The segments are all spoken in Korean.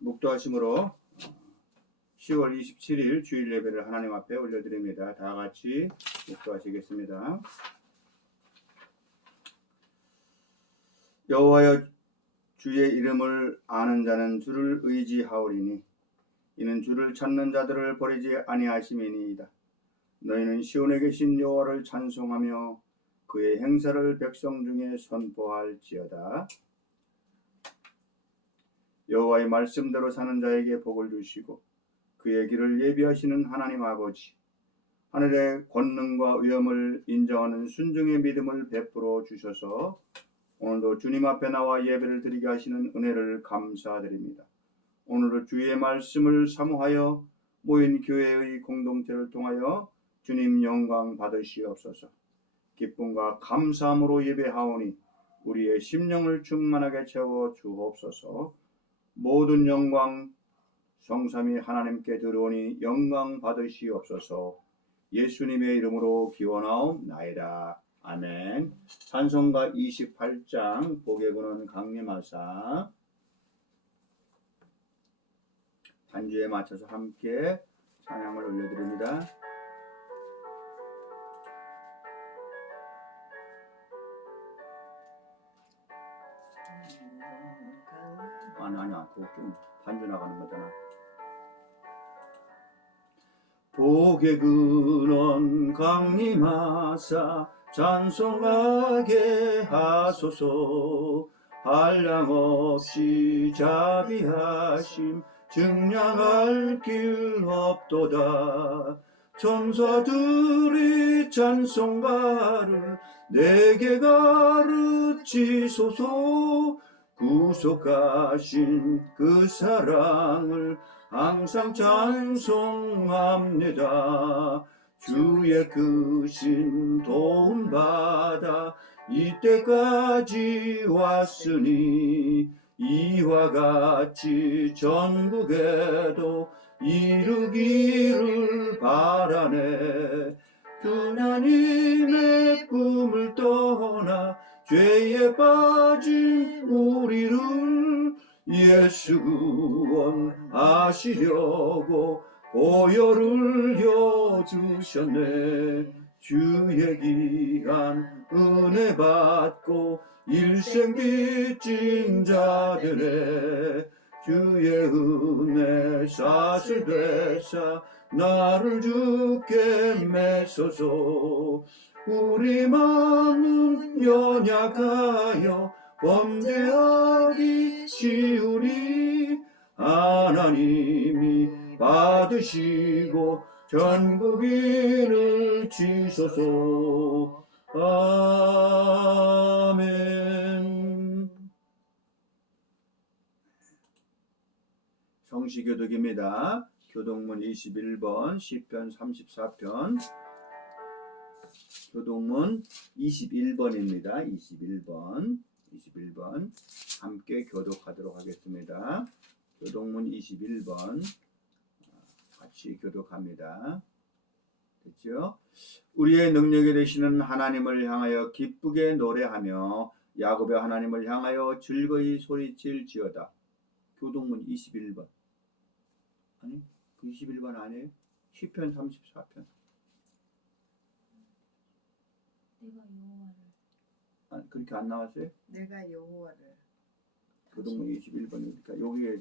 묵도하심으로 10월 27일 주일 예배를 하나님 앞에 올려드립니다. 다 같이 묵도하시겠습니다. 여호와여, 주의 이름을 아는 자는 주를 의지하오리니 이는 주를 찾는 자들을 버리지 아니하심이니이다. 너희는 시온에 계신 여호와를 찬송하며 그의 행사를 백성 중에 선포할지어다. 여호와의 말씀대로 사는 자에게 복을 주시고 그의 길을 예비하시는 하나님 아버지, 하늘의 권능과 위엄을 인정하는 순종의 믿음을 베풀어 주셔서 오늘도 주님 앞에 나와 예배를 드리게 하시는 은혜를 감사드립니다. 오늘도 주의 말씀을 사모하여 모인 교회의 공동체를 통하여 주님 영광 받으시옵소서. 기쁨과 감사함으로 예배하오니 우리의 심령을 충만하게 채워 주옵소서. 모든 영광 성삼위 하나님께 들어오니 영광 받으시옵소서. 예수님의 이름으로 기원하옵나이다. 아멘. 찬송가 28장 복의 근원 강림하사 반주에 맞춰서 함께 찬양을 올려드립니다. 아니야 그거 좀 반주 나가는 거잖아. 복의 근원 강림하사 찬송하게 하소서. 한량없이 자비하심 증량할 길 없도다. 천사들이 찬송가를 내게 가르치소서. 구속하신 그 사랑을 항상 찬송합니다. 주의 크신 도움받아 이때까지 왔으니 이와 같이 전국에도 이루기를 바라네. 하나님의 꿈을 떠나 죄에 빠진 우리를 예수 구원하시려고 보혈을 흘려주셨네. 주의 귀한 은혜 받고 일생 빚진 자들의 주의 은혜 사슬 되사 나를 주께 메소서. 우리 마음은 연약하여 범죄하기 쉬우니 하나님이 받으시고 전국인을 지소서. 아멘. 성시교독입니다. 교독문 21번, 시편 34편, 교독문 21번입니다. 21번 함께 교독하도록 하겠습니다. 교독문 21번 같이 교독합니다. 됐죠? 우리의 능력이 되시는 하나님을 향하여 기쁘게 노래하며 야곱의 하나님을 향하여 즐거이 소리칠지어다. 교독문 21번. 아니, 그 21번 아니에요? 시편 34편. 내가 여호와를. 아, 그렇게 안 나왔어요? 내가 여호와를. 교독문 21번이니까 여기에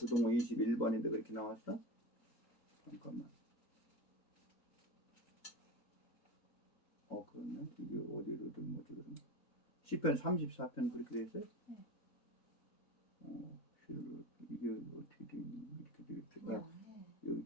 교독문 21번인데 그렇게 나왔어? 잠깐만. 그렇네. 이게 어디로 든 거지 그럼? 시편 34편 그렇게 돼 있어요? 네. 이게 어떻게 돼 있는 이렇게 돼 있을까? 여기.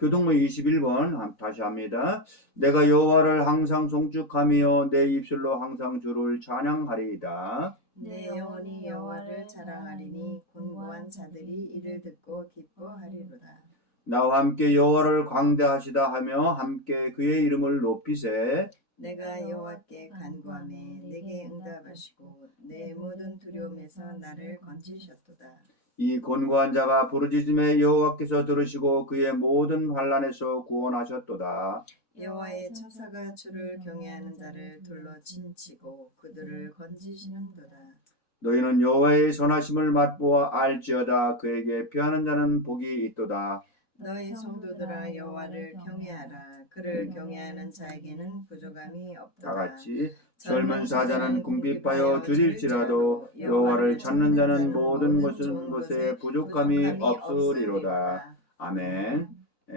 교독문 21번 다시 합니다. 내가 여호와를 항상 송축하며 내 입술로 항상 주를 찬양하리이다. 내 영혼이 여호와를 자랑하리니 곤고한 자들이 이를 듣고 기뻐하리로다. 나와 함께 여호와를 광대하시다 하며 함께 그의 이름을 높이세. 내가 여호와께 간구하매 내게 응답하시고 내 모든 두려움에서 나를 건지셨도다. 이 곤고한 자가 부르짖음에 여호와께서 들으시고 그의 모든 환난에서 구원하셨도다. 여호와의 천사가 주를 경외하는 자를 둘러 진치고 그들을 건지시는도다. 너희는 여호와의 선하심을 맛보아 알지어다. 그에게 피하는 자는 복이 있도다. 너희 성도들아 여호와를 경외하라. 그를 경외하는 자에게는 부족함이 없도다. 다 같이 젊은 사자는 궁핍하여 줄일지라도 여호와를 찾는 자는 모든 것에 부족함이 없으리로다. 아멘.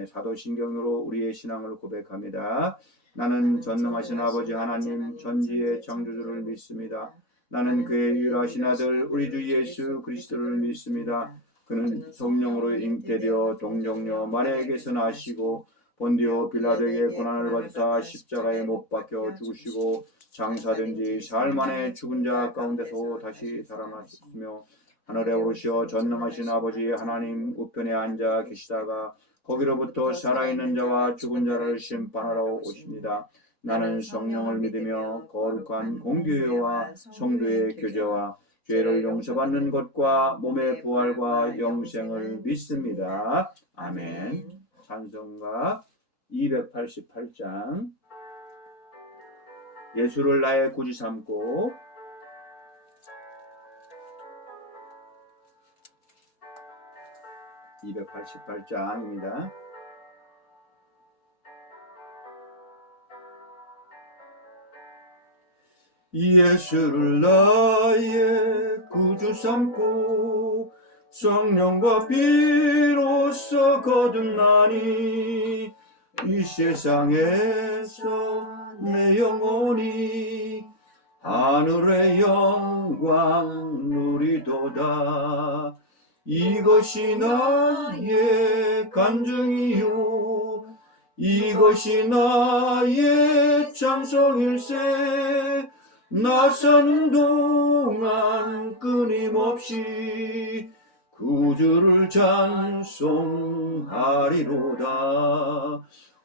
사도신경으로 우리의 신앙을 고백합니다. 나는 전능하신 아버지 하나님 전지의 창조주를 믿습니다. 나는 그의 유일하신 아들 우리 주 예수 그리스도를 믿습니다. 그는 성령으로 잉태되어 동정녀 마리아에게서 나시고 본디오 빌라도에게 고난을 받으사 십자가에 못 박혀 죽으시고 장사된 지 사흘 만에 죽은 자 가운데서 다시 살아나셨으며 하늘에 오르시어 전능하신 아버지 하나님 우편에 앉아 계시다가 거기로부터 살아있는 자와 죽은 자를 심판하러 오십니다. 나는 성령을 믿으며 거룩한 공교회와 성도의 교제와 죄를 용서받는 것과 몸의 부활과 영생을 믿습니다. 아멘. 찬송가 288장 예수를 나의 구주 삼고 (288장입니다) 예수를 나의 구주 삼고 성령과 피로써 거듭나니 이 세상에서 내 영혼이 하늘의 영광 누리도다. 이것이 나의 간증이요 이것이 나의 찬송일세. 나 사는 동안 끊임없이 구주를 찬송하리로다.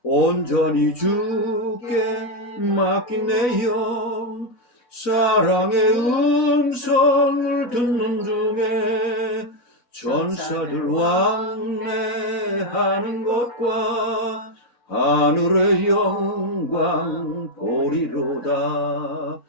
온전히 주께 맡긴 내 영 사랑의 음성을 듣는 중에 천사들 왕래하는 것과 하늘의 영광 보리로다.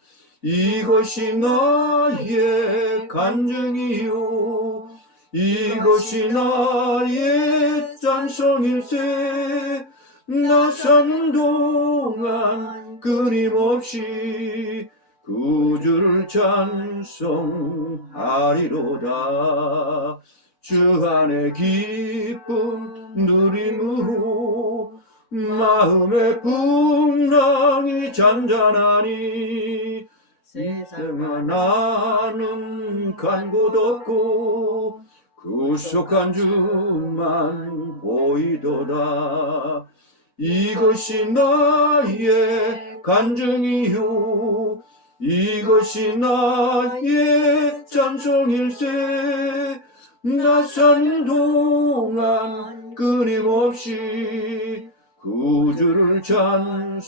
이것이 나의 간증이요 이것이 나의 찬송일세. 나 사는 동안 끊임없이 구주를 찬송하리로다. 주 안에 기쁨 누림으로 마음의 풍랑이 잔잔하니 세상아 나는 간 곳 없고 구속한 주만 보이도다. 이것이 나의 간증이요 이것이 나의 찬송일세. 나 사는 동안 끊임없이 구주를 찬송하리로다.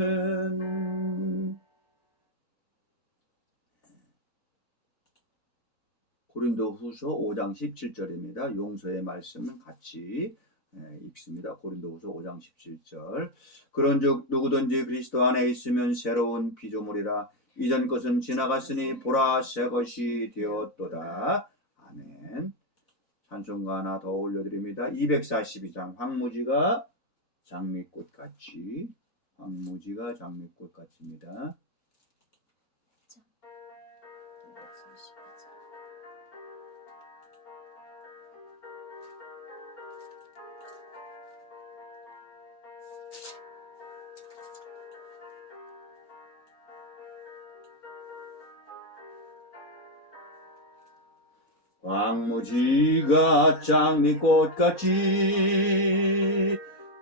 아멘. 고린도후서 5장 17절입니다. 용서의 말씀은 같이 읽습니다. 고린도후서 5장 17절. 그런즉 누구든지 그리스도 안에 있으면 새로운 피조물이라. 이전 것은 지나갔으니 보라 새 것이 되었도다. 아멘. 찬송가 하나 더 올려드립니다. 242장 황무지가 장미꽃같이. 황무지가 장미꽃같습니다. 황무지가 장미꽃같이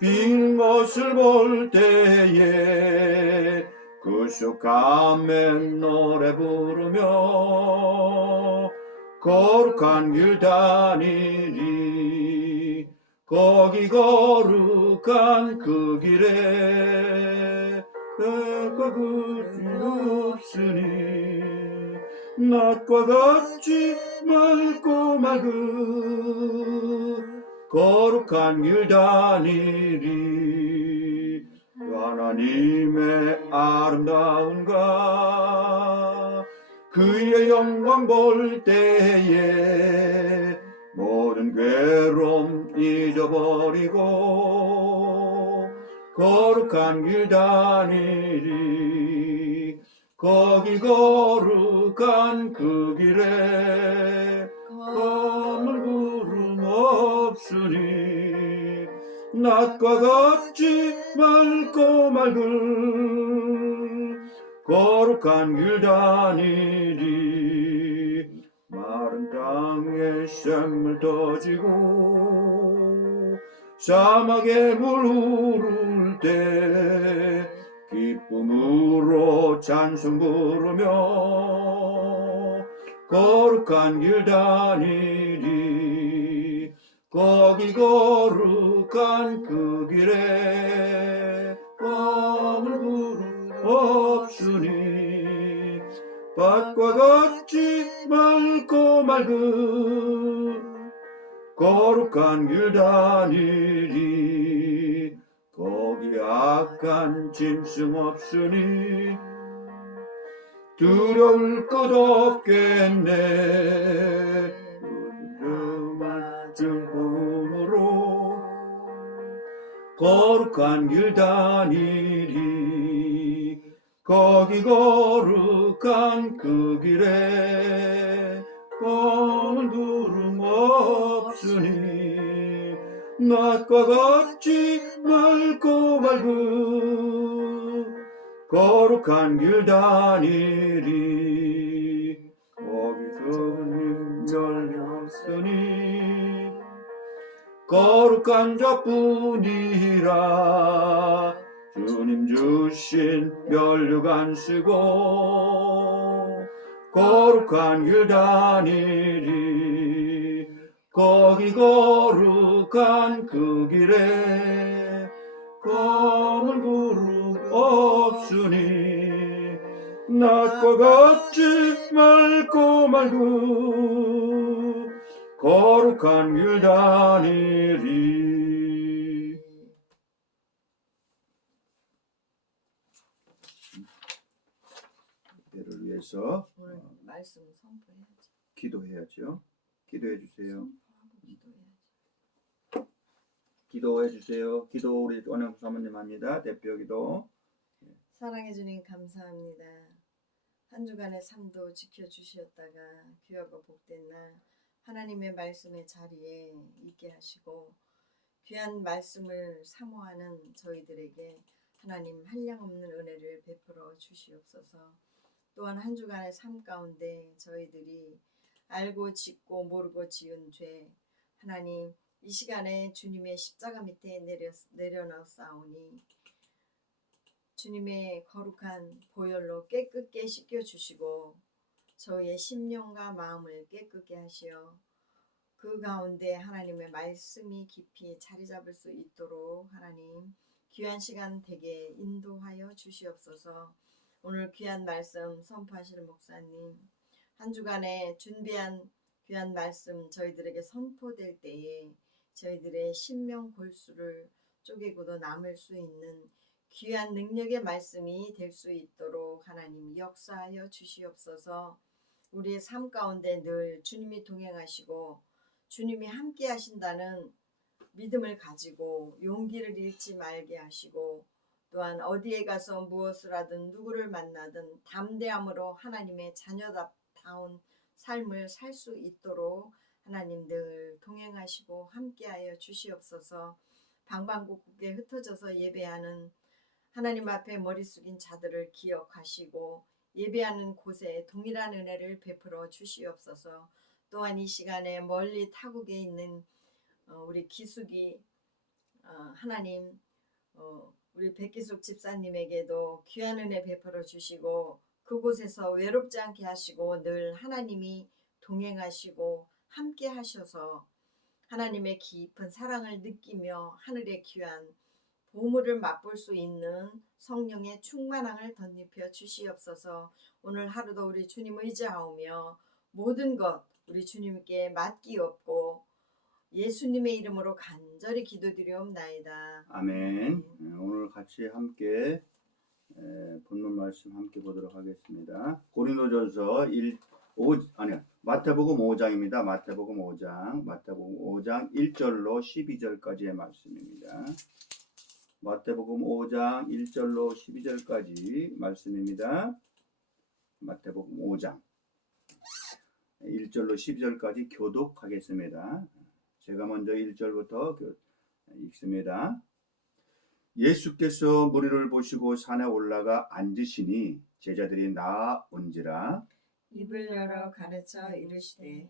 핀 것을 볼 때에 구속함에 노래 부르며 거룩한 길 다니리. 거기 거룩한 그 길에 끝과 끝이 없으니 낮과 같이 맑고 맑은 거룩한 길 다니리. 그 하나 하나님의 아름다운가 그의 영광 볼 때에 모든 괴로움 잊어버리고 거룩한 길 다니리 거기 거룩한 그 길에 검은 구름 없으니 낮과 같이 맑고 맑은 거룩한 길 다니리 마른 땅에 샘물 터지고 사막에 물 흐를 때 기쁨으로 찬송 부르며 거룩한 길 다니리 거기 거룩한 그 길에 검은 구름 없으니 밭과 같이 맑고 맑은 거룩한 길 다니리 거기 악한 짐승 없으니 두려울 것 없겠네 맞은 꿈으로 거룩한 길 다니리 거기 거룩한 그 길에 검은 구름 없으니 낮과 같이 맑고 맑은 거룩한 길 다니리 거기서는 열려 없으니 거룩한 자뿐이라 주님 주신 면류관 쓰고 거룩한 길 다니리 거기 거룩한 그 길에 검은 구름 없으니 낮과 같이 맑고 맑은 거룩한 길 다니리. 이를 위해서 오늘 말씀 선포해야지. 기도해야죠. 기도해 주세요. 선포하고 기도해야지. 기도해 주세요. 기도 우리 원영수 사모님 합니다. 대표 기도. 사랑해 주님 감사합니다. 한 주간의 삶도 지켜주시었다가 귀하고 복된 날 하나님의 말씀의 자리에 있게 하시고 귀한 말씀을 사모하는 저희들에게 하나님 한량없는 은혜를 베풀어 주시옵소서. 또한 한 주간의 삶 가운데 저희들이 알고 짓고 모르고 지은 죄 하나님 이 시간에 주님의 십자가 밑에 내려놓사오니 주님의 거룩한 보혈로 깨끗게 씻겨주시고 저희의 심령과 마음을 깨끗게 하시어 그 가운데 하나님의 말씀이 깊이 자리 잡을 수 있도록 하나님 귀한 시간 되게 인도하여 주시옵소서. 오늘 귀한 말씀 선포하실 목사님 한 주간에 준비한 귀한 말씀 저희들에게 선포될 때에 저희들의 심령 골수를 쪼개고도 남을 수 있는 귀한 능력의 말씀이 될 수 있도록 하나님 역사하여 주시옵소서. 우리의 삶 가운데 늘 주님이 동행하시고 주님이 함께 하신다는 믿음을 가지고 용기를 잃지 말게 하시고 또한 어디에 가서 무엇을 하든 누구를 만나든 담대함으로 하나님의 자녀다운 삶을 살 수 있도록 하나님 늘 동행하시고 함께하여 주시옵소서. 방방곡곡에 흩어져서 예배하는 하나님 앞에 머리 숙인 자들을 기억하시고 예배하는 곳에 동일한 은혜를 베풀어 주시옵소서. 또한 이 시간에 멀리 타국에 있는 우리 기숙이 하나님 우리 백기숙 집사님에게도 귀한 은혜 베풀어 주시고 그곳에서 외롭지 않게 하시고 늘 하나님이 동행하시고 함께 하셔서 하나님의 깊은 사랑을 느끼며 하늘의 귀한 보물을 맛볼 수 있는 성령의 충만함을 덧입혀 주시옵소서. 오늘 하루도 우리 주님 의지하오며 모든 것 우리 주님께 맡기옵고 예수님의 이름으로 간절히 기도드리옵나이다. 아멘. 오늘 같이 함께 본문 말씀 함께 보도록 하겠습니다. 고린도전서 마태복음 5장입니다. 마태복음 5장 1절로 12절까지의 말씀입니다. 마태복음 5장 1절로 12절까지 말씀입니다. 마태복음 5장 1절로 12절까지 교독하겠습니다. 제가 먼저 1절부터 읽습니다. 예수께서 무리를 보시고 산에 올라가 앉으시니 제자들이 나온지라 입을 열어 가르쳐 이르시되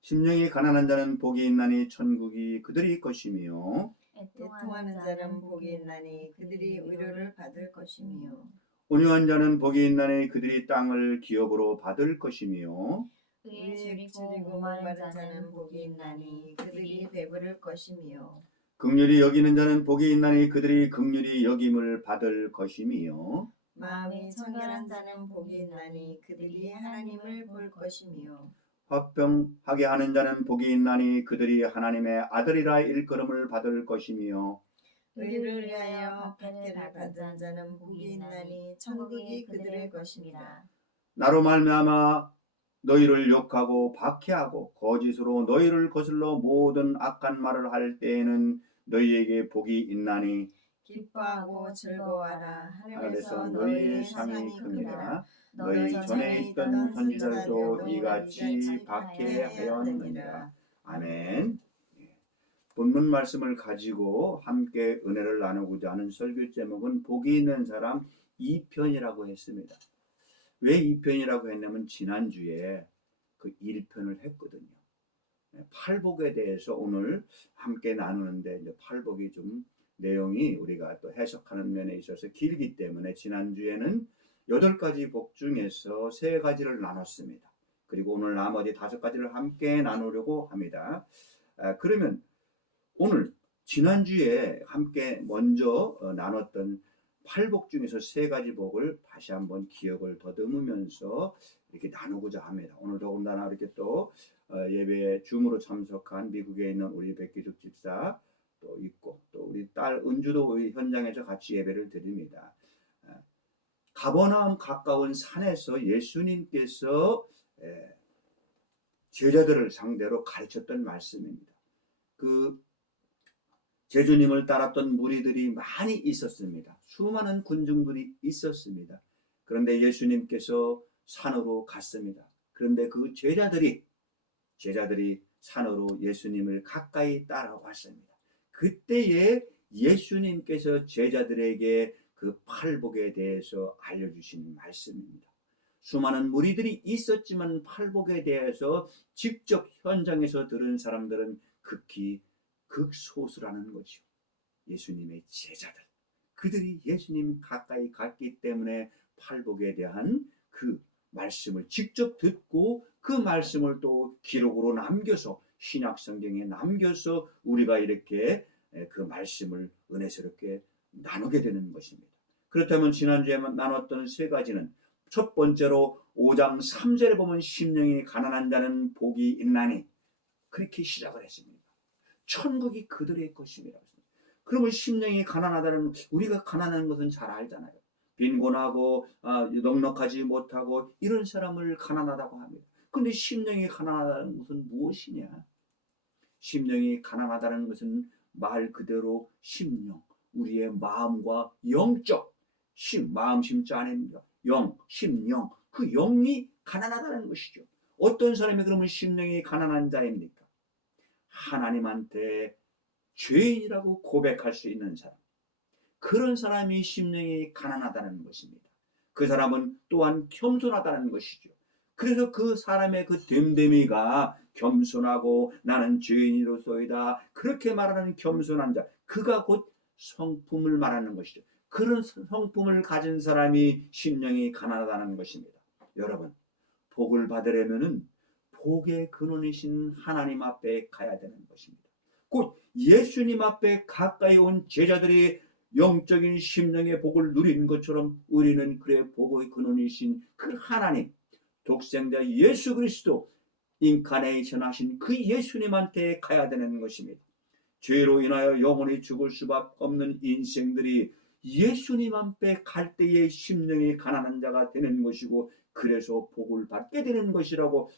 심령이 가난한 자는 복이 있나니 천국이 그들이 것이며 애통하는 자는 복이 있나니 그들이 위로를 받을 것이며 온유한 자는 복이 있나니 그들이 땅을 기업으로 받을 것이며 의에 줄이고 줄이고 목마른 목마른 자는 복이 있나니 그들이 배부를 것이며 긍휼히 여기는 자는 복이 있나니 그들이 긍휼히 여김을 받을 것이며 마음이 청결한 자는 복이 있나니 그들이 하나님을 볼 것이며 화평하게 하는 자는 복이 있나니 그들이 하나님의 아들이라 일컬음을 받을 것이며 의를 위하여 박해를 받은 자는 복이 있나니 천국이 그들의 것입니다. 나로 말미암아 너희를 욕하고 박해하고 거짓으로 너희를 거슬러 모든 악한 말을 할 때에는 너희에게 복이 있나니 기뻐하고 즐거워하라. 하늘에서 하늘에서 너희의 너희의 상이 상이 큽니다. 큽니다. 너희 전에 있던 선지자들도 이같이 박해하였느니라. 아멘. 본문 말씀을 가지고 함께 은혜를 나누고자 하는 설교 제목은 복이 있는 사람 2편이라고 했습니다. 왜 2편이라고 했냐면 지난주에 그 1편을 했거든요. 팔복에 대해서 오늘 함께 나누는데 이제 팔복이 좀 내용이 우리가 또 해석하는 면에 있어서 길기 때문에 지난주에는 8가지 복 중에서 3가지를 나눴습니다. 그리고 오늘 나머지 5가지를 함께 나누려고 합니다. 그러면 오늘 지난주에 함께 먼저 나눴던 8복 중에서 3가지 복을 다시 한번 기억을 더듬으면서 이렇게 나누고자 합니다. 오늘 더군다나 이렇게 또 예배에 줌으로 참석한 미국에 있는 우리 백기숙 집사 또 있고 또 우리 딸 은주도 현장에서 같이 예배를 드립니다. 가버나움 가까운 산에서 예수님께서 제자들을 상대로 가르쳤던 말씀입니다. 그 제주님을 따랐던 무리들이 많이 있었습니다. 수많은 군중들이 있었습니다. 그런데 예수님께서 산으로 갔습니다. 그런데 그 제자들이 산으로 예수님을 가까이 따라왔습니다. 그때에 예수님께서 제자들에게 그 팔복에 대해서 알려주신 말씀입니다. 수많은 무리들이 있었지만 팔복에 대해서 직접 현장에서 들은 사람들은 극히 극소수라는 거죠. 예수님의 제자들. 그들이 예수님 가까이 갔기 때문에 팔복에 대한 그 말씀을 직접 듣고 그 말씀을 또 기록으로 남겨서 신약성경에 남겨서 우리가 이렇게 그 말씀을 은혜스럽게 나누게 되는 것입니다. 그렇다면 지난주에 나눴던 3가지는 첫 번째로 5장 3절에 보면 심령이 가난한 자는 복이 있나니 그렇게 시작을 했습니다. 천국이 그들의 것입니다. 그러면 심령이 가난하다는 우리가 가난한 것은 잘 알잖아요. 빈곤하고 넉넉하지 못하고 이런 사람을 가난하다고 합니다. 그런데 심령이 가난하다는 것은 무엇이냐? 심령이 가난하다는 것은 말 그대로 심령, 우리의 마음과 영적 마음 심자 아닙니다. 심령, 그 영이 가난하다는 것이죠. 어떤 사람이 그러면 심령이 가난한 자입니까? 하나님한테 죄인이라고 고백할 수 있는 사람, 그런 사람이 심령이 가난하다는 것입니다. 그 사람은 또한 겸손하다는 것이죠. 그래서 그 사람의 그 됨됨이가 겸손하고 나는 죄인으로소이다 그렇게 말하는 겸손한 자, 그가 곧 성품을 말하는 것이죠. 그런 성품을 가진 사람이 심령이 가난하다는 것입니다. 여러분, 복을 받으려면은 복의 근원이신 하나님 앞에 가야 되는 것입니다. 곧 예수님 앞에 가까이 온 제자들이 영적인 심령의 복을 누린 것처럼 우리는 그의 복의 근원이신 그 하나님, 독생자 예수 그리스도, 인카네이션 하신 그 예수님한테 가야 되는 것입니다. 죄로 인하여 영원히 죽을 수밖에 없는 인생들이 예수님 앞에 갈 때에 심령이 가난한 자가 되는 것이고, 그래서 복을 받게 되는 것이라고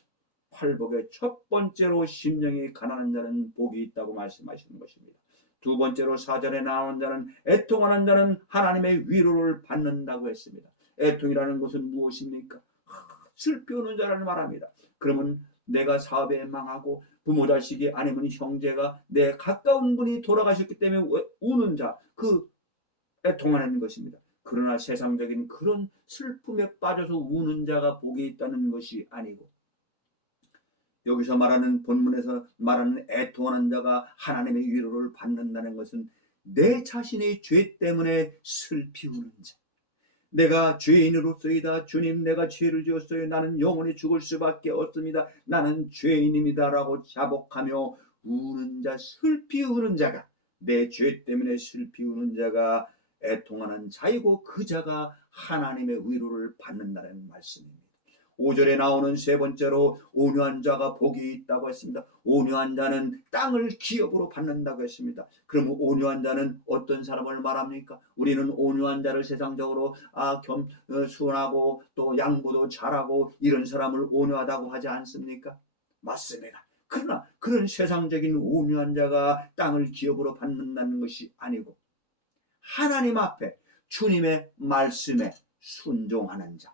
팔복의 첫 번째로 심령이 가난한 자는 복이 있다고 말씀하시는 것입니다. 두 번째로 4절에 나오는 자는, 애통하는 자는 하나님의 위로를 받는다고 했습니다. 애통이라는 것은 무엇입니까? 슬피 우는 자를 말합니다. 그러면 내가 사업에 망하고 부모 자식이 아니면 형제가 내 가까운 분이 돌아가셨기 때문에 우는 자, 그 애통하는 것입니다. 그러나 세상적인 그런 슬픔에 빠져서 우는 자가 복이 있다는 것이 아니고, 여기서 말하는 본문에서 말하는 애통하는 자가 하나님의 위로를 받는다는 것은 내 자신의 죄 때문에 슬피 우는 자, 내가 죄인으로서이다. 주님, 내가 죄를 지었어요. 나는 영원히 죽을 수밖에 없습니다. 나는 죄인입니다. 라고 자복하며 우는 자, 슬피 우는 자가, 내 죄 때문에 슬피 우는 자가 애통하는 자이고, 그 자가 하나님의 위로를 받는다는 말씀입니다. 5절에 나오는 세 번째로 온유한 자가 복이 있다고 했습니다. 온유한 자는 땅을 기업으로 받는다고 했습니다. 그러면 온유한 자는 어떤 사람을 말합니까? 우리는 온유한 자를 세상적으로 순하고 또 양보도 잘하고 이런 사람을 온유하다고 하지 않습니까? 맞습니다. 그러나 그런 세상적인 온유한 자가 땅을 기업으로 받는다는 것이 아니고, 하나님 앞에 주님의 말씀에 순종하는 자,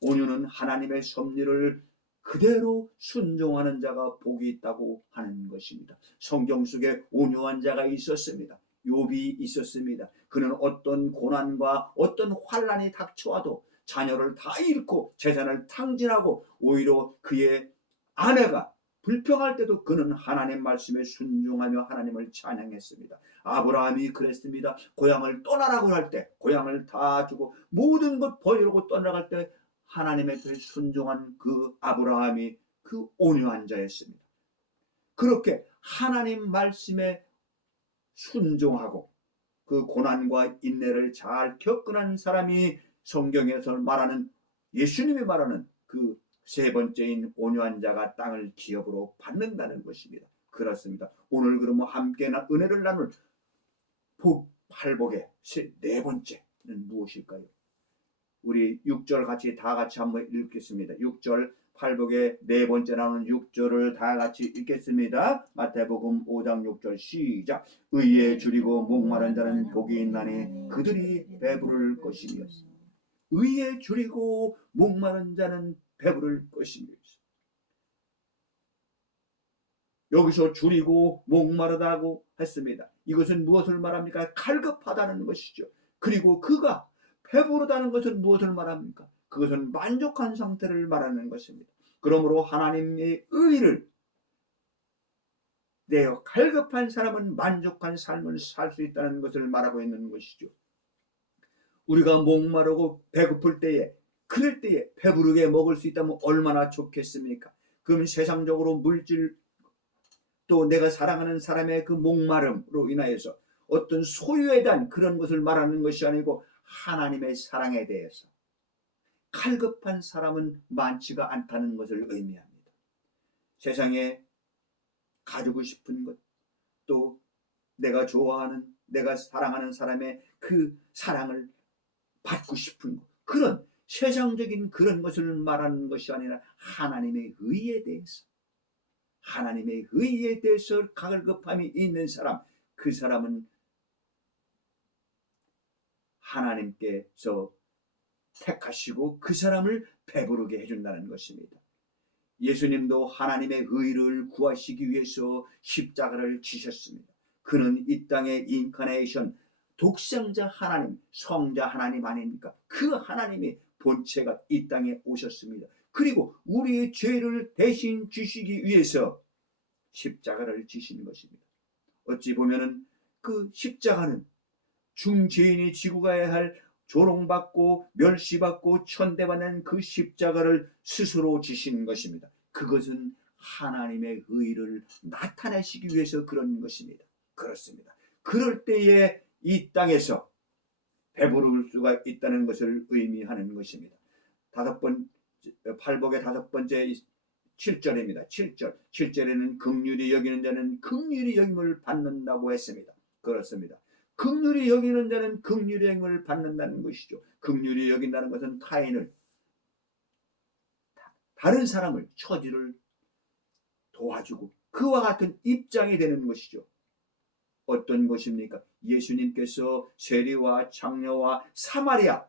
온유는 하나님의 섭리를 그대로 순종하는 자가 복이 있다고 하는 것입니다. 성경 속에 온유한 자가 있었습니다. 욥이 있었습니다. 그는 어떤 고난과 어떤 환난이 닥쳐와도 자녀를 다 잃고 재산을 탕진하고 오히려 그의 아내가 불평할 때도 그는 하나님 말씀에 순종하며 하나님을 찬양했습니다. 아브라함이 그랬습니다. 고향을 떠나라고 할 때 고향을 다 주고 모든 것 버리고 떠나갈 때 하나님의 뜻에 순종한 그 아브라함이 그 온유한 자였습니다. 그렇게 하나님 말씀에 순종하고 그 고난과 인내를 잘 겪어낸 사람이 성경에서 말하는, 예수님이 말하는 그 세 번째인 온유한 자가 땅을 기업으로 받는다는 것입니다. 그렇습니다. 오늘 그러면 함께 은혜를 나눌 팔복의 네 번째는 무엇일까요? 우리 6절 다 같이 한번 읽겠습니다. 6절 팔복의 네 번째 나오는 6절을 다 같이 읽겠습니다. 마태복음 5장 6절 시작. 의에 줄이고 목마른 자는 복이 있나니 그들이 배부를 것이며. 의에 줄이고 목마른 자는 배부를 것이며. 여기서 줄이고 목마르다고 했습니다. 이것은 무엇을 말합니까? 갈급하다는 것이죠. 그리고 그가 배부르다는 것은 무엇을 말합니까? 그것은 만족한 상태를 말하는 것입니다. 그러므로 하나님의 의를 내어 갈급한 사람은 만족한 삶을 살 수 있다는 것을 말하고 있는 것이죠. 우리가 목마르고 배고플 때에, 그럴 때에 배부르게 먹을 수 있다면 얼마나 좋겠습니까? 그럼 세상적으로 물질, 또 내가 사랑하는 사람의 그 목마름으로 인하여서 어떤 소유에 대한 그런 것을 말하는 것이 아니고 하나님의 사랑에 대해서 갈급한 사람은 많지가 않다는 것을 의미합니다. 세상에 가지고 싶은 것, 또 내가 좋아하는, 내가 사랑하는 사람의 그 사랑을 받고 싶은 것, 그런 세상적인 그런 것을 말하는 것이 아니라 하나님의 의에 대해서, 하나님의 의에 대해서 갈급함이 있는 사람, 그 사람은 하나님께서 택하시고 그 사람을 배부르게 해준다는 것입니다. 예수님도 하나님의 의를 구하시기 위해서 십자가를 지셨습니다. 그는 이 땅의 인카네이션, 독생자 하나님, 성자 하나님 아닙니까? 그 하나님이 본체가 이 땅에 오셨습니다. 그리고 우리의 죄를 대신 지시기 위해서 십자가를 지신 것입니다. 어찌 보면은 그 십자가는 중죄인이 지고 가야 할 조롱받고 멸시받고 천대받는 그 십자가를 스스로 지신 것입니다. 그것은 하나님의 의를 나타내시기 위해서 그런 것입니다. 그렇습니다. 그럴 때에 이 땅에서 배부를 수가 있다는 것을 의미하는 것입니다. 팔복의 다섯 번째 7절입니다. 7절에는 긍휼히 여기는 자는 긍휼히 여김을 받는다고 했습니다. 그렇습니다. 긍휼히 여기는 자는 긍휼히 여김을 받는다는 것이죠. 긍휼히 여긴다는 것은 타인을, 다른 사람을, 처지를 도와주고 그와 같은 입장이 되는 것이죠. 어떤 것입니까? 예수님께서 세리와 장녀와 사마리아,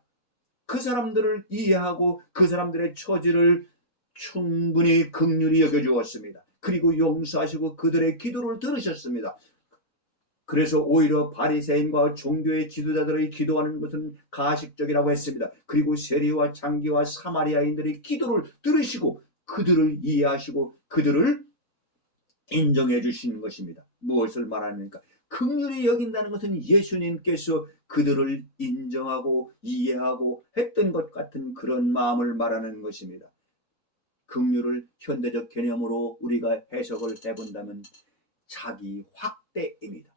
그 사람들을 이해하고 그 사람들의 처지를 충분히 긍휼히 여겨주었습니다. 그리고 용서하시고 그들의 기도를 들으셨습니다. 그래서 오히려 바리새인과 종교의 지도자들의 기도하는 것은 가식적이라고 했습니다. 그리고 세리와 장기와 사마리아인들의 기도를 들으시고 그들을 이해하시고 그들을 인정해 주시는 것입니다. 무엇을 말합니까? 긍휼히 여긴다는 것은 예수님께서 그들을 인정하고 이해하고 했던 것 같은 그런 마음을 말하는 것입니다. 긍휼을 현대적 개념으로 우리가 해석을 해본다면 자기 확대입니다.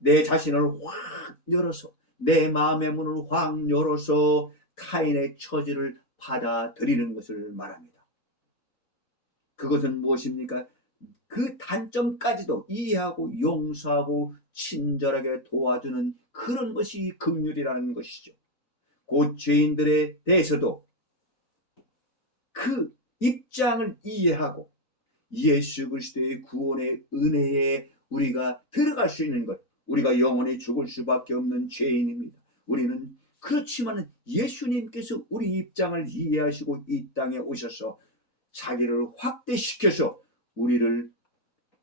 내 자신을 확 열어서, 내 마음의 문을 확 열어서 타인의 처지를 받아들이는 것을 말합니다. 그것은 무엇입니까? 그 단점까지도 이해하고 용서하고 친절하게 도와주는 그런 것이 긍휼이라는 것이죠. 곧 죄인들에 대해서도 그 입장을 이해하고 예수 그리스도의 구원의 은혜에 우리가 들어갈 수 있는 것, 우리가 영원히 죽을 수밖에 없는 죄인입니다. 우리는 그렇지만 예수님께서 우리 입장을 이해하시고 이 땅에 오셔서 자기를 확대시켜서 우리를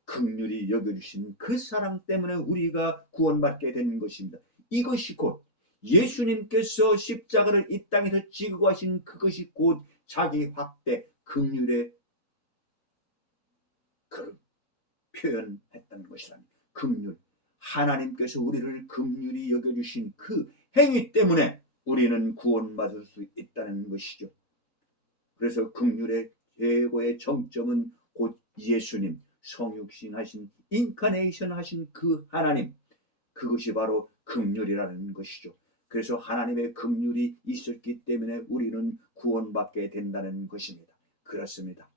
긍휼히 여겨주신 그 사랑 때문에 우리가 구원받게 되는 것입니다. 이것이 곧 예수님께서 십자가를 이 땅에서 지고 가신 그것이 곧 자기 확대, 긍휼의 그 표현했던 것이랍니다. 긍휼, 하나님께서 우리를 긍휼히 여겨주신 그 행위 때문에 우리는 구원받을 수 있다는 것이죠. 그래서 긍휼의 최고의 정점은 곧 예수님, 성육신 하신, 인카네이션 하신 그 하나님, 그것이 바로 긍휼이라는 것이죠. 그래서 하나님의 긍휼이 있었기 때문에 우리는 구원받게 된다는 것입니다. 그렇습니다.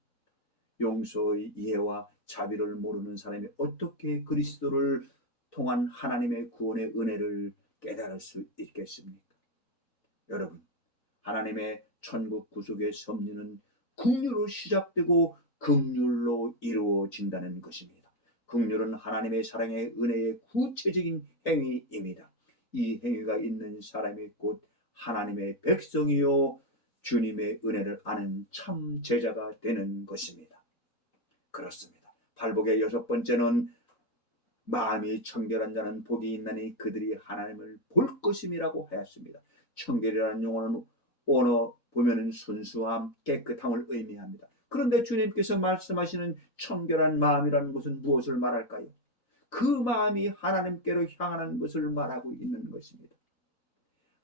용서의 이해와 자비를 모르는 사람이 어떻게 그리스도를 통한 하나님의 구원의 은혜를 깨달을 수 있겠습니까? 여러분, 하나님의 천국 구속의 섭리는 긍휼로 시작되고 긍휼로 이루어진다는 것입니다. 긍휼은 하나님의 사랑의 은혜의 구체적인 행위입니다. 이 행위가 있는 사람이 곧 하나님의 백성이요 주님의 은혜를 아는 참 제자가 되는 것입니다. 그렇습니다. 팔복의 6번째는 마음이 청결한 자는 복이 있나니 그들이 하나님을 볼 것임이라고 하였습니다. 청결이라는 용어는 언어 보면은 순수함, 깨끗함을 의미합니다. 그런데 주님께서 말씀하시는 청결한 마음이라는 것은 무엇을 말할까요? 그 마음이 하나님께로 향하는 것을 말하고 있는 것입니다.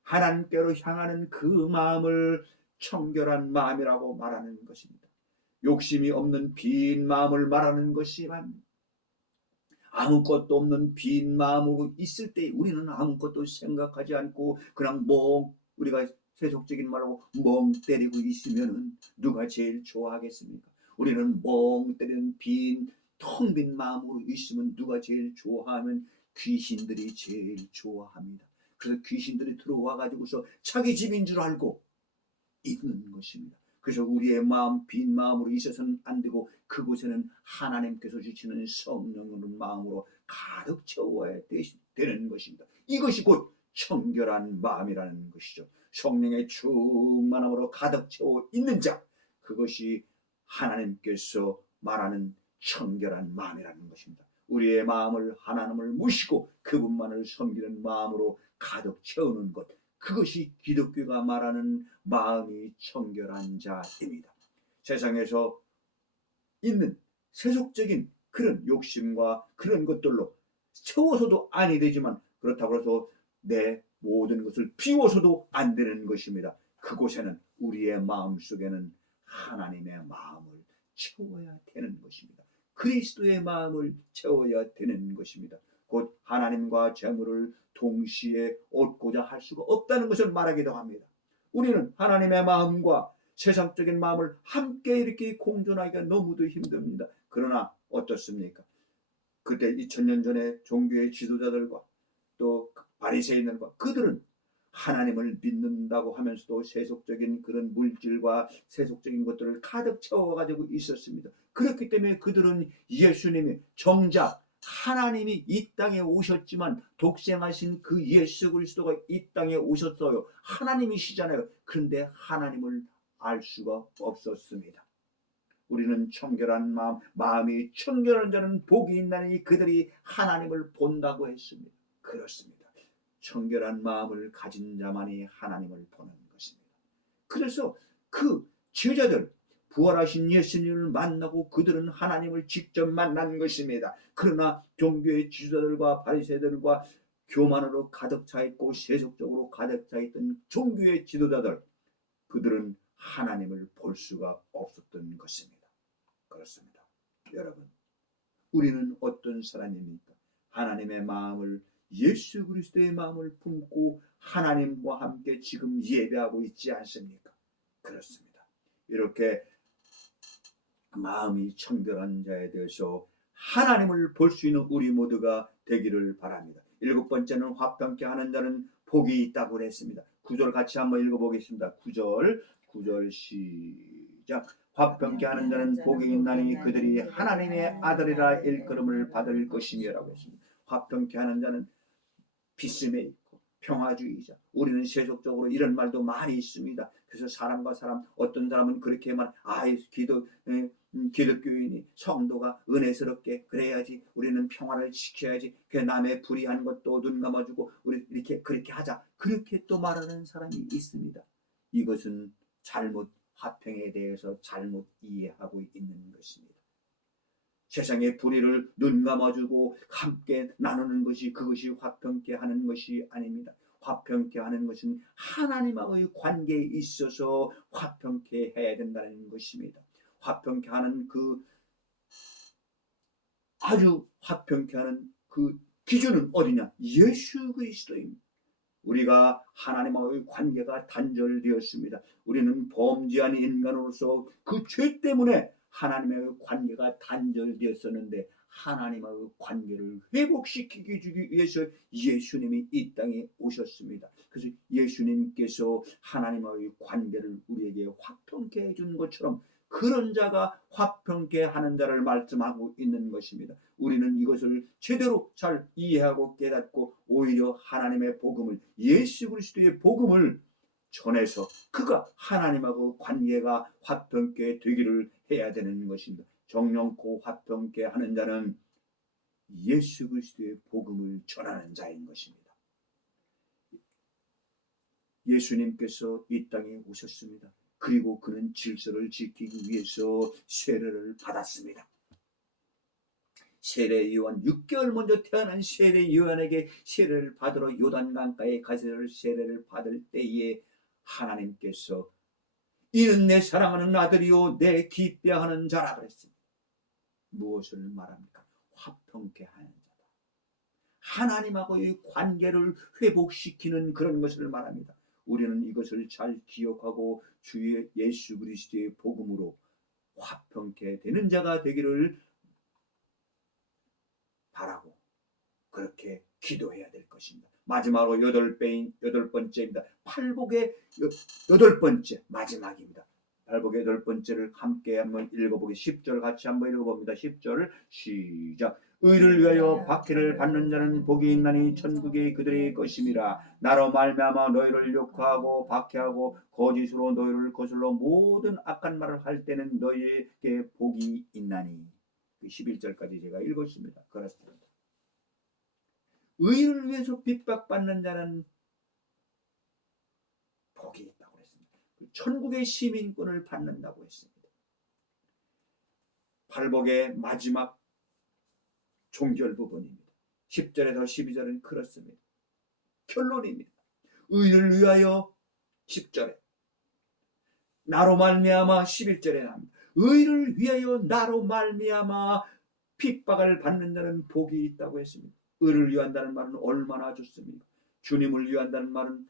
하나님께로 향하는 그 마음을 청결한 마음이라고 말하는 것입니다. 욕심이 없는 빈 마음을 말하는 것이만, 아무것도 없는 빈 마음으로 있을 때 우리는 아무것도 생각하지 않고 그냥 우리가 세속적인 말로 멍 때리고 있으면 누가 제일 좋아하겠습니까? 우리는 멍 때리는 텅 빈 마음으로 있으면 누가 제일 좋아하면 귀신들이 제일 좋아합니다. 그래서 귀신들이 들어와 가지고서 자기 집인 줄 알고 있는 것입니다. 그래서 우리의 마음, 빈 마음으로 있어서는 안 되고 그곳에는 하나님께서 주시는 성령으로 마음으로 가득 채워야 되는 것입니다. 이것이 곧 청결한 마음이라는 것이죠. 성령의 충만함으로 가득 채워 있는 자, 그것이 하나님께서 말하는 청결한 마음이라는 것입니다. 우리의 마음을 하나님을 모시고 그분만을 섬기는 마음으로 가득 채우는 것, 그것이 기독교가 말하는 마음이 청결한 자입니다. 세상에서 있는 세속적인 그런 욕심과 그런 것들로 채워서도 아니 되지만 그렇다고 해서 내 모든 것을 비워서도 안 되는 것입니다. 그곳에는 우리의 마음 속에는 하나님의 마음을 채워야 되는 것입니다. 그리스도의 마음을 채워야 되는 것입니다. 곧 하나님과 재물을 동시에 얻고자 할 수가 없다는 것을 말하기도 합니다. 우리는 하나님의 마음과 세상적인 마음을 함께 이렇게 공존하기가 너무도 힘듭니다. 그러나 어떻습니까? 그때 2000년 전에 종교의 지도자들과 또 바리새인들과 그들은 하나님을 믿는다고 하면서도 세속적인 그런 물질과 세속적인 것들을 가득 채워가지고 있었습니다. 그렇기 때문에 그들은 예수님이 정작 하나님이 이 땅에 오셨지만 독생하신 그 예수 그리스도가 이 땅에 오셨어요. 하나님이시잖아요. 그런데 하나님을 알 수가 없었습니다. 우리는 청결한 마음이 청결한 자는 복이 있나니 그들이 하나님을 본다고 했습니다. 그렇습니다. 청결한 마음을 가진 자만이 하나님을 보는 것입니다. 그래서 그 제자들, 부활하신 예수님을 만나고 그들은 하나님을 직접 만난 것입니다. 그러나 종교의 지도자들과 바리새인들과 교만으로 가득 차 있고 세속적으로 가득 차 있던 종교의 지도자들, 그들은 하나님을 볼 수가 없었던 것입니다. 그렇습니다. 여러분, 우리는 어떤 사람입니까? 하나님의 마음을, 예수 그리스도의 마음을 품고 하나님과 함께 지금 예배하고 있지 않습니까? 그렇습니다. 이렇게 마음이 청결한 자에 대해서 하나님을 볼 수 있는 우리 모두가 되기를 바랍니다. 7번째는 화평케 하는 자는 복이 있다고 했습니다. 9절 같이 한번 읽어보겠습니다. 9절 시작. 화평케 하는 자는 복이 있나니 그들이 하나님의 아들이라 일컬음을 받을 것이며라고 했습니다. 화평케 하는 자는 피스메이커, 평화주의자. 우리는 세속적으로 이런 말도 많이 있습니다. 그래서 사람과 사람, 어떤 사람은 그렇게 말, 기독교인이 성도가 은혜스럽게 그래야지, 우리는 평화를 지켜야지, 그 남의 불의한 것도 눈 감아주고 우리 이렇게 그렇게 하자, 그렇게 또 말하는 사람이 있습니다. 이것은 잘못, 화평에 대해서 잘못 이해하고 있는 것입니다. 세상의 불의를 눈 감아주고 함께 나누는 것이, 그것이 화평케 하는 것이 아닙니다. 화평케 하는 것은 하나님과의 관계에 있어서 화평케 해야 된다는 것입니다. 화평케 하는 그 아주 화평케 하는 그 기준은 어디냐? 예수 그리스도입니다. 우리가 하나님과의 관계가 단절되었습니다. 우리는 범죄한 인간으로서 그 죄 때문에 하나님의 관계가 단절되었었는데, 하나님과의 관계를 회복시키기 주기 위해서 예수님이 이 땅에 오셨습니다. 그래서 예수님께서 하나님과의 관계를 우리에게 화평케 해준 것처럼 그런 자가 화평케 하는 자를 말씀하고 있는 것입니다. 우리는 이것을 제대로 잘 이해하고 깨닫고 오히려 하나님의 복음을, 예수 그리스도의 복음을 전해서 그가 하나님하고 관계가 화평케 되기를 해야 되는 것입니다. 정령코 화평케 하는 자는 예수 그리스도의 복음을 전하는 자인 것입니다. 예수님께서 이 땅에 오셨습니다. 그리고 그는 질서를 지키기 위해서 세례를 받았습니다. 세례 요한, 6개월 먼저 태어난 세례 요한에게 세례를 받으러 요단강가에 가서 세례를 받을 때에 하나님께서 이는 내 사랑하는 아들이요 내 기뻐하는 자라 그랬습니다. 무엇을 말합니까? 화평케 하는 자다. 하나님하고의 관계를 회복시키는 그런 것을 말합니다. 우리는 이것을 잘 기억하고 주의 예수 그리스도의 복음으로 화평케 되는 자가 되기를 바라고 그렇게 기도해야 될 것입니다. 마지막으로 8번째입니다. 팔복의 8번째, 마지막입니다. 팔복의 8번째를 함께 한번 읽어보겠습니다. 10절 같이 한번 읽어봅니다. 10절 시작. 의를 위하여 박해를 받는 자는 복이 있나니 천국이 그들의 것임이라. 나로 말미암아 너희를 욕하고 박해하고 거짓으로 너희를 거슬러 모든 악한 말을 할 때는 너희에게 복이 있나니. 11절까지 제가 읽었습니다. 그렇습니다. 의를 위해서 핍박받는 자는 복이 있다고 했습니다. 천국의 시민권을 받는다고 했습니다. 팔복의 마지막 종결 부분입니다. 10절에서 12절은 그렇습니다. 결론입니다. 의를 위하여 10절에, 나로 말미암아 11절에 나옵니다. 의를 위하여 나로 말미암아 핍박을 받는 자는 복이 있다고 했습니다. 의를 위한다는 말은 얼마나 좋습니까? 주님을 위한다는 말은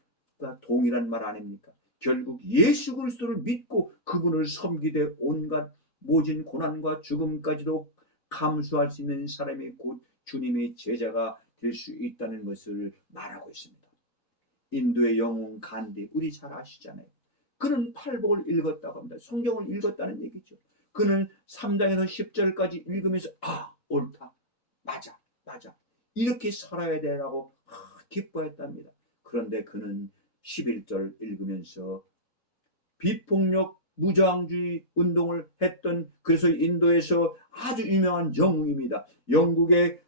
동일한 말 아닙니까? 결국 예수 그리스도를 믿고 그분을 섬기되 온갖 모진 고난과 죽음까지도 감수할 수 있는 사람이 곧 주님의 제자가 될 수 있다는 것을 말하고 있습니다. 인도의 영웅 간디, 우리 잘 아시잖아요. 그는 팔복을 읽었다고 합니다. 성경을 읽었다는 얘기죠. 그는 3장에서 10절까지 읽으면서 옳다, 맞아 이렇게 살아야 되라고 기뻐했답니다. 그런데 그는 11절 읽으면서 비폭력 무저항주의 운동을 했던, 그래서 인도에서 아주 유명한 영웅입니다. 영국의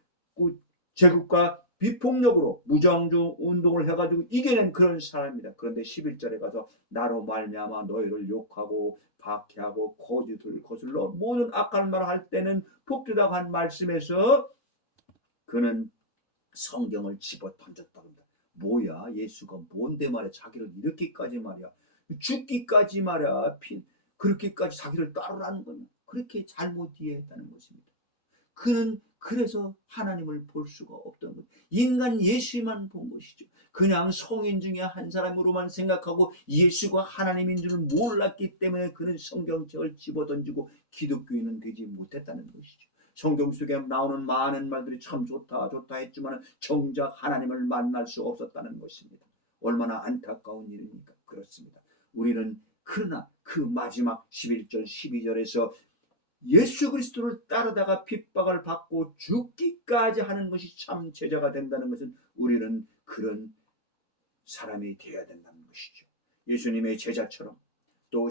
제국과 비폭력으로 무저항주 운동을 해가지고 이겨낸 그런 사람입니다. 그런데 11절에 가서 나로 말미암아 너희를 욕하고 박해하고 거짓을 거슬러 모든 악한 말을 할 때는 복되다고 한 말씀에서 그는 성경을 집어 던졌다고 합니다. 뭐야, 예수가 뭔데 말이야, 자기를 이렇게까지 말이야, 죽기까지 말이야, 그렇게까지 자기를 따르라는 거냐, 그렇게 잘못 이해했다는 것입니다. 그는 그래서 하나님을 볼 수가 없던 것, 인간 예수만 본 것이죠. 그냥 성인 중에 한 사람으로만 생각하고 예수가 하나님인 줄은 몰랐기 때문에 그는 성경책을 집어던지고 기독교인은 되지 못했다는 것이죠. 성경 속에 나오는 많은 말들이 참 좋다 했지만 정작 하나님을 만날 수 없었다는 것입니다. 얼마나 안타까운 일입니까? 그렇습니다. 우리는 그러나 그 마지막 11절 12절에서 예수 그리스도를 따르다가 핍박을 받고 죽기까지 하는 것이 참 제자가 된다는 것은 우리는 그런 사람이 되어야 된다는 것이죠. 예수님의 제자처럼 또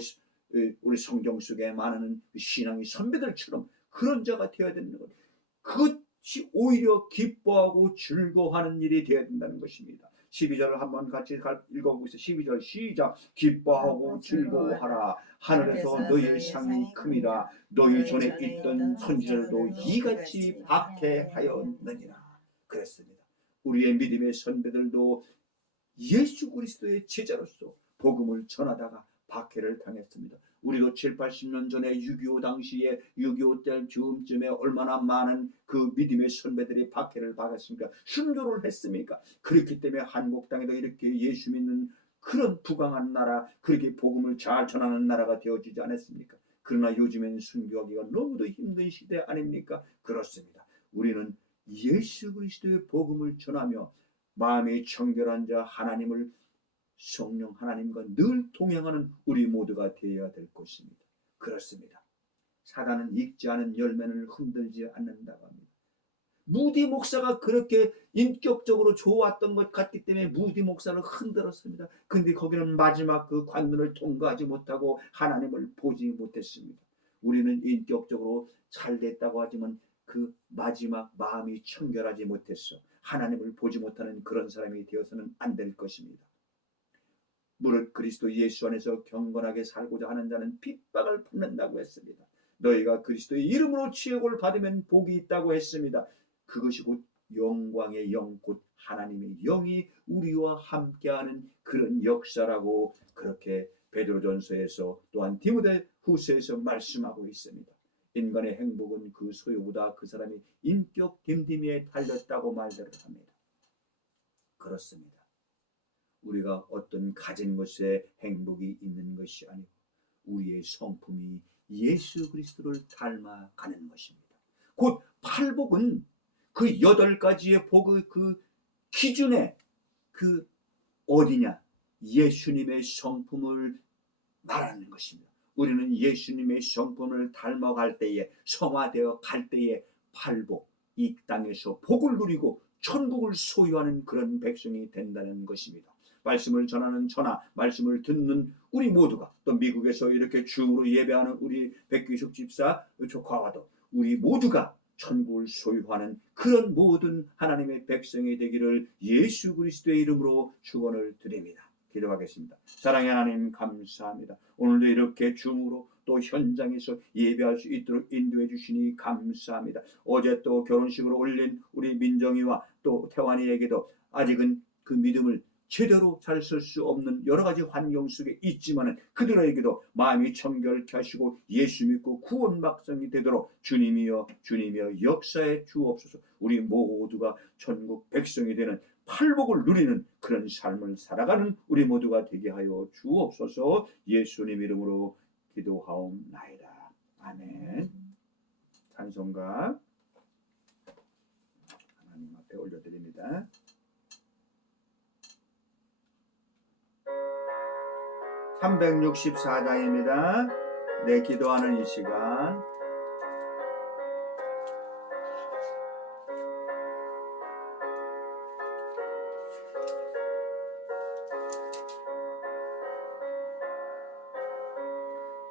우리 성경 속에 많은 신앙의 선배들처럼 그런 자가 되어야 되는 것, 그것이 오히려 기뻐하고 즐거워하는 일이 되어야 된다는 것입니다. 12절을 한번 같이 읽어보겠습니다. 12절 시작. 기뻐하고 즐거워하라. 하늘에서 너희의 상이 큼이라. 너희 전에 있던 선지자들도 이같이 박해하였느니라. 그랬습니다. 우리의 믿음의 선배들도 예수 그리스도의 제자로서 복음을 전하다가 박해를 당했습니다. 우리도 7, 80년 전에 6.25 당시에 6.25 때 즈음쯤에 얼마나 많은 그 믿음의 선배들이 박해를 받았습니까? 순교를 했습니까? 그렇기 때문에 한국 땅에도 이렇게 예수 믿는 그런 부강한 나라, 그렇게 복음을 잘 전하는 나라가 되어지지 않았습니까? 그러나 요즘엔 순교하기가 너무도 힘든 시대 아닙니까? 그렇습니다. 우리는 예수 그리스도의 복음을 전하며 마음이 청결한 자, 하나님을 성령 하나님과 늘 동행하는 우리 모두가 되어야 될 것입니다. 그렇습니다. 사단은 익지 않은 열매를 흔들지 않는다고 합니다. 무디 목사가 그렇게 인격적으로 좋았던 것 같기 때문에 무디 목사를 흔들었습니다. 근데 거기는 마지막 그 관문을 통과하지 못하고 하나님을 보지 못했습니다. 우리는 인격적으로 잘 됐다고 하지만 그 마지막 마음이 청결하지 못했어 하나님을 보지 못하는 그런 사람이 되어서는 안 될 것입니다. 무릇 그리스도 예수 안에서 경건하게 살고자 하는 자는 핍박을 받는다고 했습니다. 너희가 그리스도의 이름으로 치욕을 받으면 복이 있다고 했습니다. 그것이 곧 영광의 영, 곧 하나님의 영이 우리와 함께하는 그런 역사라고 그렇게 베드로전서에서 또한 디모데후서에서 말씀하고 있습니다. 인간의 행복은 그 소유보다 그 사람이 인격 됨됨이에 달렸다고 말들을 합니다. 그렇습니다. 우리가 어떤 가진 것에 행복이 있는 것이 아니고 우리의 성품이 예수 그리스도를 닮아가는 것입니다. 곧 팔복은 그 8가지의 복의 그 기준에 그 어디냐? 예수님의 성품을 말하는 것입니다. 우리는 예수님의 성품을 닮아갈 때에, 성화되어 갈 때에 팔복, 이 땅에서 복을 누리고 천국을 소유하는 그런 백성이 된다는 것입니다. 말씀을 전하는 저나 말씀을 듣는 우리 모두가, 또 미국에서 이렇게 줌으로 예배하는 우리 백규숙 집사 조카와도 우리 모두가 천국을 소유하는 그런 모든 하나님의 백성이 되기를 예수 그리스도의 이름으로 축원을 드립니다. 기도하겠습니다. 사랑의 하나님 감사합니다. 오늘도 이렇게 줌으로 또 현장에서 예배할 수 있도록 인도해 주시니 감사합니다. 어제 또 결혼식을 올린 우리 민정이와 또 태환이에게도 아직은 그 믿음을 제대로 잘 쓸 수 없는 여러 가지 환경 속에 있지만은 그들에게도 마음이 청결케 하시고 예수 믿고 구원 백성이 되도록 주님이여 역사에 주옵소서. 우리 모두가 천국 백성이 되는 팔복을 누리는 그런 삶을 살아가는 우리 모두가 되게 하여 주옵소서. 예수님 이름으로 기도하옵나이다. 아멘. 찬송가 하나님 앞에 올려드립니다. 364장입니다. 내 기도하는 이 시간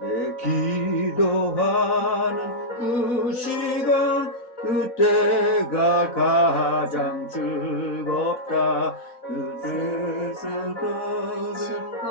내 기도하는 그 시간 그때가 가장 즐겁다. 그 세상